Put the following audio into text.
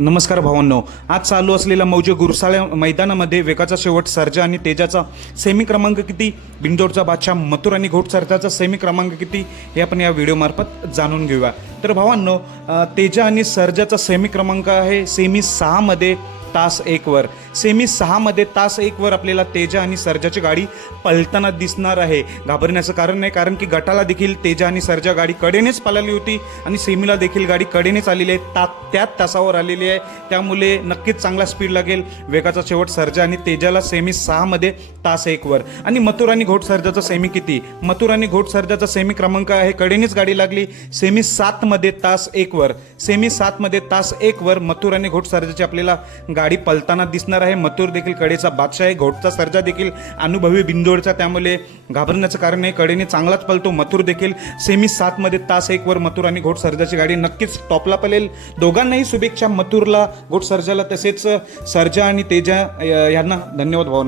नमस्कार भावांनो. आज चालू असलेल्या मौजे गुरसाळ्या मैदानामध्ये वेगाचा शेवट सर्जा आणि तेजाचा सेमी क्रमांक किती बिंदोडचा बादशाह मथुर आणि घोट सरजाचा सेमी क्रमांक किती हे आपण या व्हिडिओमार्फत जाणून घेऊया. तर भावांनो तेजा आणि सर्जाचा सेमी क्रमांक आहे सेमी सहामध्ये. तास एकवर सेमी सहामध्ये तास एकवर आपल्याला तेजा आणि सर्जाची गाडी पलताना दिसणार आहे. घाबरण्याचं कारण नाही कारण की गटाला देखील तेजा आणि सर्जा गाडी कडेनेच पळाली होती आणि सेमीला देखील गाडी कडेनेच आलेली आहे. ता त्याच तासावर आलेली आहे. त्यामुळे नक्कीच चांगला स्पीड लागेल. वेगाचा शेवट सर्जा आणि तेजाला सेमी सहामध्ये तास एकवर आणि मथुर आणि घोट सर्जाचा सेमी किती? मथुर आणि घोट सर्जाचा सेमी क्रमांक आहे. कडेनेच गाडी लागली. सेमी सातमध्ये तास एकवर सेमी सातमध्ये तास एकवर मथुर आणि घोट सर्जाची आपल्याला गाडी पलताना दिसणार आहे. मथुर देखील कडेचा बादशाह आहे. घोटचा सर्जा देखील अनुभवी बिंदोडचा त्यामुळे घाबरण्याचं कारण आहे. कडेने चांगलाच पलतो. मथुर देखील सेमी सातमध्ये तास एकवर मथुर आणि घोट सर्जाची गाडी नक्कीच टॉपला पलेल. दोघांनाही शुभेच्छा मथुरला घोट सर्जाला. तसेच सर्जा आणि तेजा यांना धन्यवाद भावना.